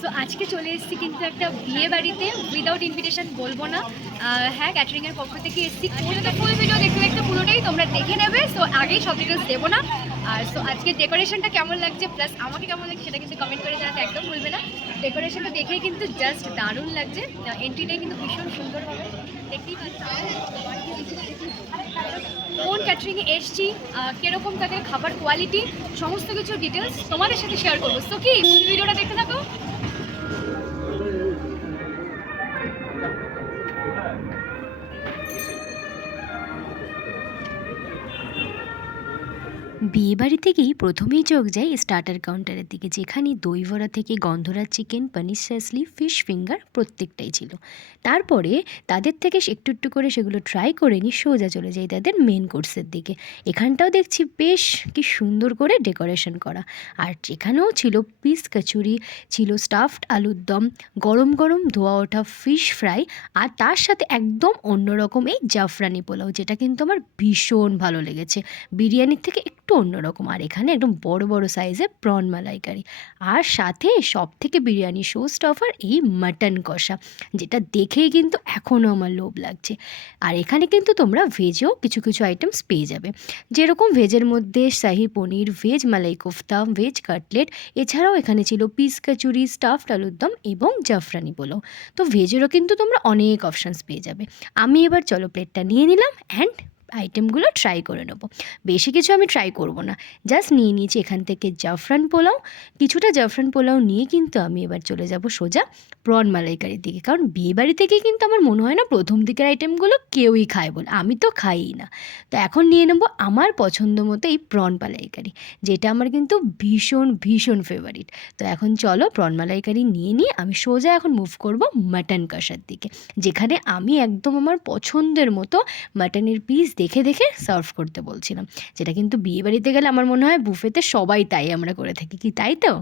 So আজকে চলে এসেছি কিন্তু একটা বিয়ে বাড়িতে, উইদাউট ইনভিটেশন বলবো না। হ্যাঁ, ক্যাটারিংয়ের পক্ষ থেকে এসেছি। তো ফুল ভিডিও দেখতে দেখতে পুরোটাই তোমরা দেখে নেবে, সো আগেই সব ডিটেলস দেবো না। আর সো আজকে ডেকোরেশনটা কেমন লাগছে প্লাস আমাকে কেমন লাগছে সেটা কিন্তু কমেন্ট করে জানাতে একদম ভুলবে না। ডেকোরেশনটা দেখেই কিন্তু জাস্ট দারুণ লাগছে। এন্ট্রিটাই কিন্তু ভীষণ সুন্দর হবে, দেখতেই পাচ্ছি। কোন ক্যাটারিংয়ে এসছি, কীরকম তাদের খাবার কোয়ালিটি, সমস্ত কিছু ডিটেলস তোমাদের সাথে শেয়ার করবো। তো কি ভিডিওটা দেখতে থাকো। বিয়েবাড়ি থেকেই প্রথমেই চোখ যায় স্টার্টার কাউন্টারের দিকে, যেখানে দই বড়া থেকে গন্ধরাজ চিকেন, পনির সাসলি, ফিশ ফিঙ্গার প্রত্যেকটাই ছিল। তারপরে তাদের থেকে একটু একটু করে সেগুলো ট্রাই করে নিয়ে সোজা চলে যায় তাদের মেন কোর্সের দিকে। এখানটাও দেখছি বেশ কি সুন্দর করে ডেকোরেশন করা। আর এখানেও ছিল পিস কচুরি, ছিল স্টাফড আলুর দম, গরম গরম ধোয়া ওঠা ফিশ ফ্রাই, আর তার সাথে একদম অন্যরকম এই জাফরানি পোলাও, যেটা কিন্তু আমার ভীষণ ভালো লেগেছে। বিরিয়ানির থেকে একটু অন্যরকম। আর এখানে একদম বড় বড় সাইজের প্রন মালাইকারি, আর সাথে সব থেকে বিরিয়ানি শো স্টফার এই মাটন কষা, যেটা দেখেই কিন্তু এখনও আমার লোভ লাগছে। আর এখানে কিন্তু তোমরা ভেজেও কিছু কিছু আইটেমস পেয়ে যাবে, যেরকম ভেজের মধ্যে শাহি পনির, ভেজ মালাই কোফতা, ভেজ কাটলেট, এছাড়াও এখানে ছিল পিস কচুরি, স্টাফড আলুর দম এবং জাফরানি পোলাও। তো ভেজেরও কিন্তু তোমরা অনেক অপশানস পেয়ে যাবে। আমি এবার চলো প্লেটটা নিয়ে নিলাম অ্যান্ড আইটেমগুলো ট্রাই করে নেবো। বেশি কিছু আমি ট্রাই করব না, জাস্ট নিয়ে নিয়েছি এখান থেকে জাফরান পোলাও। কিছুটা জাফরান পোলাও নিয়ে কিন্তু আমি এবার চলে যাব সোজা প্রন মালাইকারির দিকে, কারণ বিয়েবাড়ি থেকে কিন্তু আমার মনে হয় না প্রথম দিকের আইটেমগুলো কেউই খায় বলে, আমি তো খাইই না। তো এখন নিয়ে নেবো আমার পছন্দ মতো এই প্রন মালাইকারি, যেটা আমার কিন্তু ভীষণ ভীষণ ফেভারিট। তো এখন চলো প্রন মালাইকারি নিয়ে নিয়ে আমি সোজা এখন মুভ করব মাটন কষার দিকে, যেখানে আমি একদম আমার পছন্দের মতো মাটনের পিস দেখে দেখে সার্ভ করতে বলছিলাম, যেটা কিন্তু বিয়েবাড়িতে গেলে আমার মনে হয় বুফেতে সবাই তাই আমরা করে থাকি, কি তাই তো?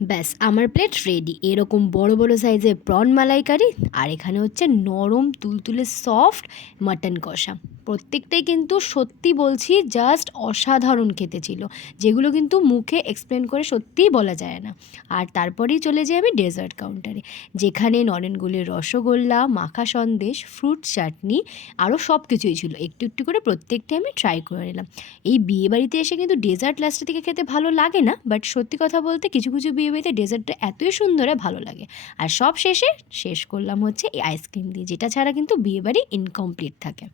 ব্যাস আমার প্লেট রেডি। এরকম বড় বড় সাইজের প্রন মালাইকারি, আর এখানে হচ্ছে নরম তুলতুলে সফট মাটন কষা। প্রত্যেকটাই কিন্তু সত্যি বলছি জাস্ট অসাধারণ খেতে ছিল, যেগুলো কিন্তু মুখে এক্সপ্লেন করে সত্যিই বলা যায় না। আর তারপরেই চলে যাই আমি ডেজার্ট কাউন্টারে, যেখানে নরেনগুলির রসগোল্লা, মাখা সন্দেশ, ফ্রুট চাটনি, আরও সব কিছুই ছিল। একটু একটু করে প্রত্যেকটাই আমি ট্রাই করে নিলাম। এই বিয়েবাড়িতে এসে কিন্তু ডেজার্ট লাস্টের দিকে খেতে ভালো লাগে না, বাট সত্যি কথা বলতে কিছু কিছু বিয়েবাড়িতে ডেজার্টটা এতই সুন্দর হয় ভালো লাগে। আর সব শেষে শেষ করলাম হচ্ছে এই আইসক্রিম দিয়ে, যেটা ছাড়া কিন্তু বিয়েবাড়ি ইনকমপ্লিট থাকে।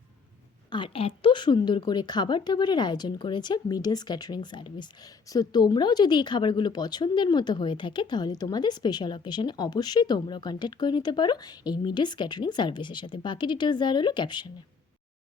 আর এত সুন্দর করে খাবার দাবারের আয়োজন করেছে মিডলস ক্যাটারিং সার্ভিস। সো তোমরাও যদি এই খাবারগুলো পছন্দের মতো হয়ে থাকে, তাহলে তোমাদের স্পেশাল অকেশনে অবশ্যই তোমরাও কন্ট্যাক্ট করে নিতে পারো এই মিডলস ক্যাটারিং সার্ভিসের সাথে। বাকি ডিটেলস দেওয়া রইলো ক্যাপশনে।